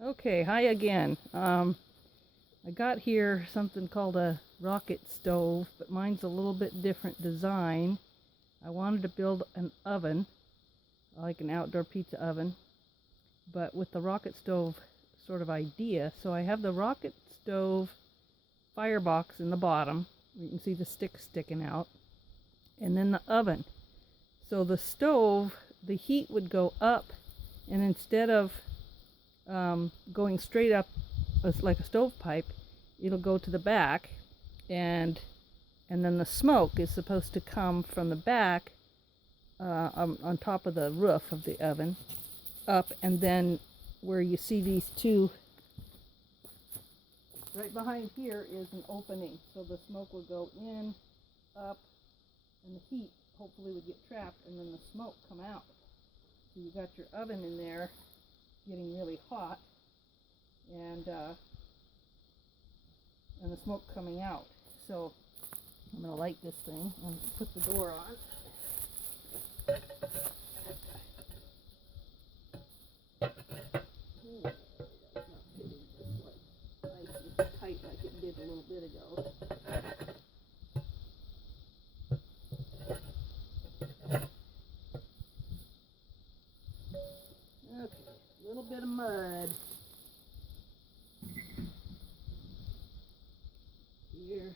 Okay, hi again. I got here something called a rocket stove, but mine's a little bit different design. I wanted to build an oven, like an outdoor pizza oven, but with the rocket stove sort of idea. So I have the rocket stove firebox in the bottom. You can see the stick sticking out. And then the oven. So the stove, the heat would go up, and instead of going straight up like a stovepipe, it'll go to the back, and then the smoke is supposed to come from the back on top of the roof of the oven up, and then where you see these two right behind here is an opening, so the smoke would go in, up, and the heat hopefully would get trapped, and then the smoke come out. So you got your oven in there getting really hot, and the smoke coming out. So I'm going to light this thing and put the door on. Ooh, that's not fitting just like nice and tight like it did a little bit ago. Okay, a little bit of mud here.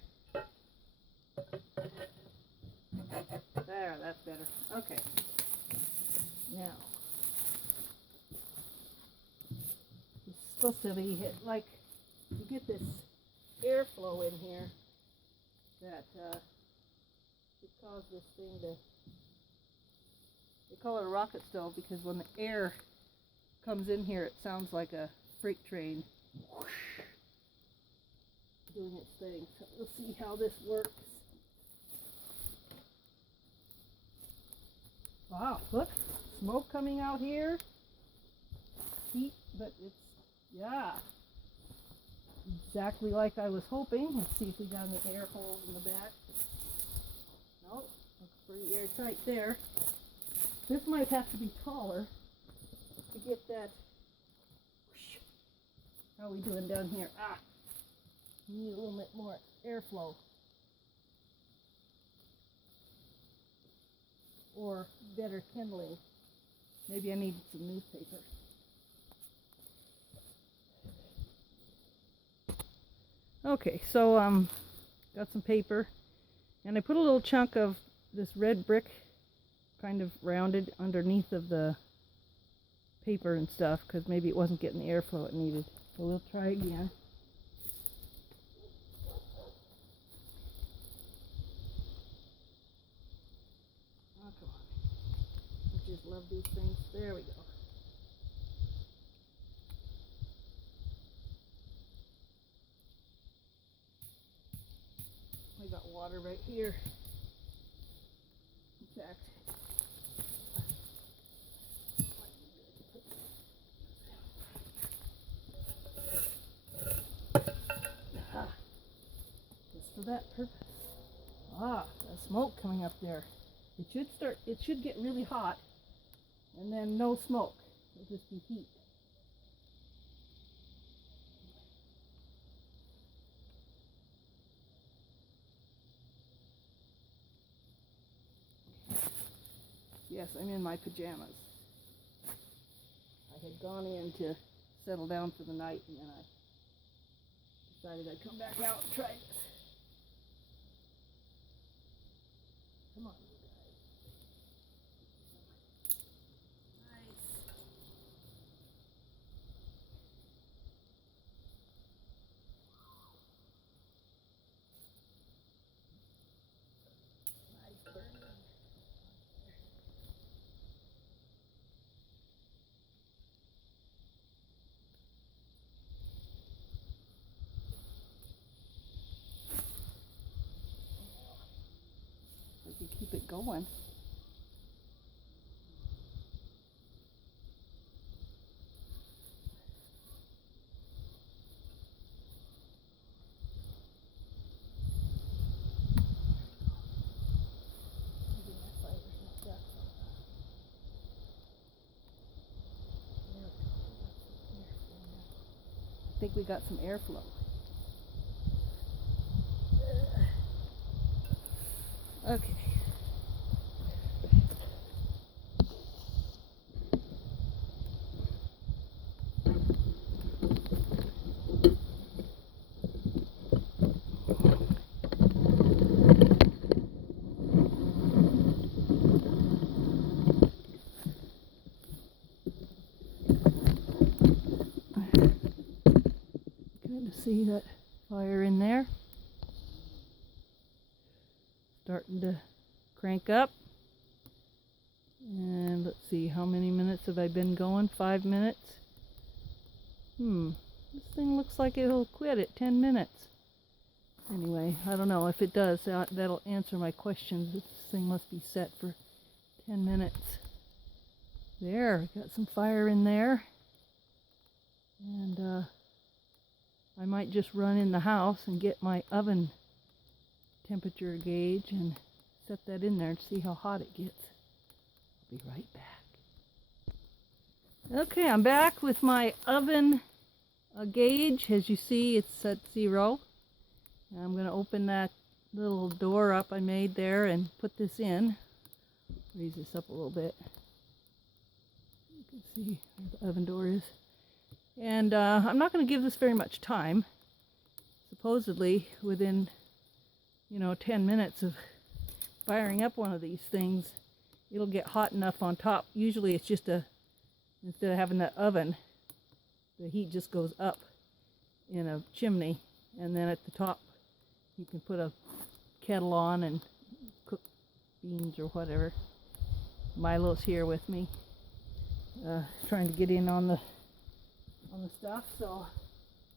There, that's better. Okay. Now, it's supposed to be hit like you get this airflow in here that should cause this thing to. They call it a rocket stove because when the air comes in here, it sounds like a freight train whoosh, doing its thing. So we'll see how this works. Wow, look, smoke coming out here. Heat, but it's, yeah, exactly like I was hoping. Let's see if we got any air holes in the back. Nope, looks pretty airtight there. This might have to be taller to get that. Whoosh. How are we doing down here? We need a little bit more airflow. Or better kindling. Maybe I need some newspaper. Okay, so got some paper, and I put a little chunk of this red brick kind of rounded underneath of the paper and stuff, because maybe it wasn't getting the airflow it needed. So we'll try again. Oh, come on. I just love these things. There we go. I got water right here. In fact, just for that purpose. The smoke coming up there. It should get really hot, and then no smoke. It'll just be heat. Yes, I'm in my pajamas. I had gone in to settle down for the night, and then I decided I'd come back out and try this. Come on, you guys. Nice. Nice burning. I can keep it going. Maybe my fire's not that far. There we go. That's the airflow now. think we got some airflow. Okay. Good to see that fire in there. Starting to crank up. And let's see, how many minutes have I been going? 5 minutes? This thing looks like it'll quit at 10 minutes. Anyway, I don't know. If it does, that'll answer my questions. This thing must be set for 10 minutes. There, got some fire in there. And I might just run in the house and get my oven temperature gauge and set that in there and see how hot it gets. I'll be right back. Okay, I'm back with my oven gauge. As you see, it's at 0. I'm going to open that little door up I made there and put this in. Raise this up a little bit. You can see where the oven door is. And I'm not going to give this very much time. Supposedly, within 10 minutes of firing up one of these things, it'll get hot enough on top. Usually it's just instead of having that oven, the heat just goes up in a chimney, and then at the top you can put a kettle on and cook beans or whatever. Milo's here with me, trying to get in on the stuff, so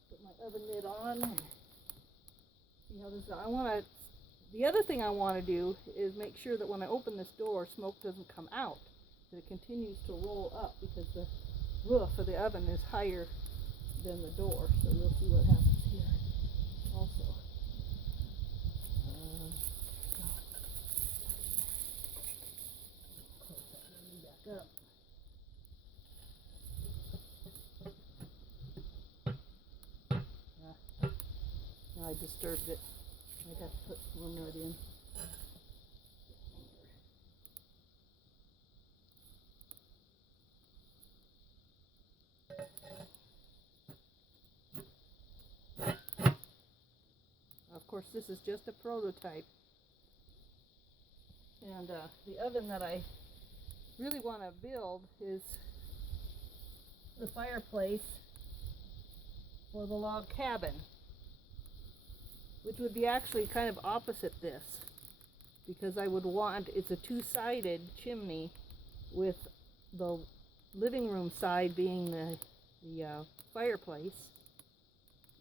put my oven lid on and see how this goes. The other thing I want to do is make sure that when I open this door, smoke doesn't come out, that it continues to roll up, because the roof of the oven is higher than the door. So we'll see what happens here also. Close that baby back up. I disturbed it. I'd have to put one more in. Of course, this is just a prototype. And the oven that I really want to build is the fireplace for the log cabin, which would be actually kind of opposite this, because I would want, it's a two-sided chimney with the living room side being the fireplace,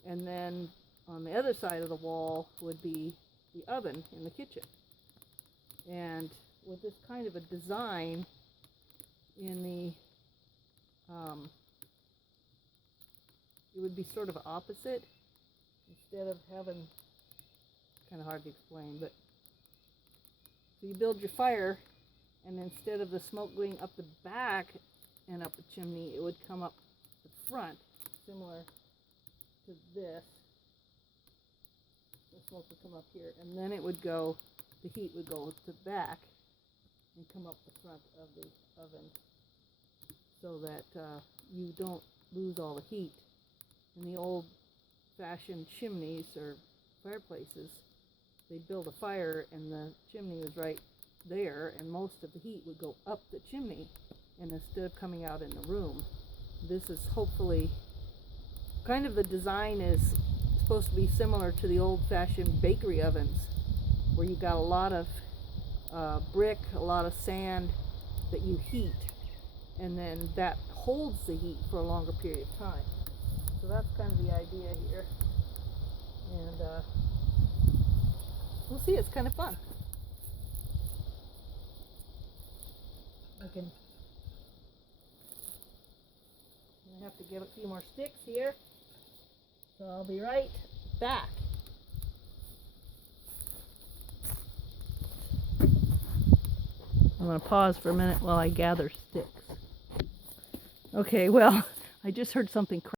and then on the other side of the wall would be the oven in the kitchen. And with this kind of a design in the, it would be sort of opposite, instead of having, kind of hard to explain, but so you build your fire, and instead of the smoke going up the back and up the chimney, it would come up the front, similar to this. The smoke would come up here, and then it would go, the heat would go to the back and come up the front of the oven, so that you don't lose all the heat. In the old-fashioned chimneys or fireplaces, they'd build a fire and the chimney was right there, and most of the heat would go up the chimney, and instead of coming out in the room. This is hopefully, kind of the design is supposed to be similar to the old-fashioned bakery ovens, where you got a lot of brick, a lot of sand that you heat, and then that holds the heat for a longer period of time. So that's kind of the idea here, and we'll see. It's kind of fun. I have to get a few more sticks here, so I'll be right back. I'm going to pause for a minute while I gather sticks. Okay, well, I just heard something crack.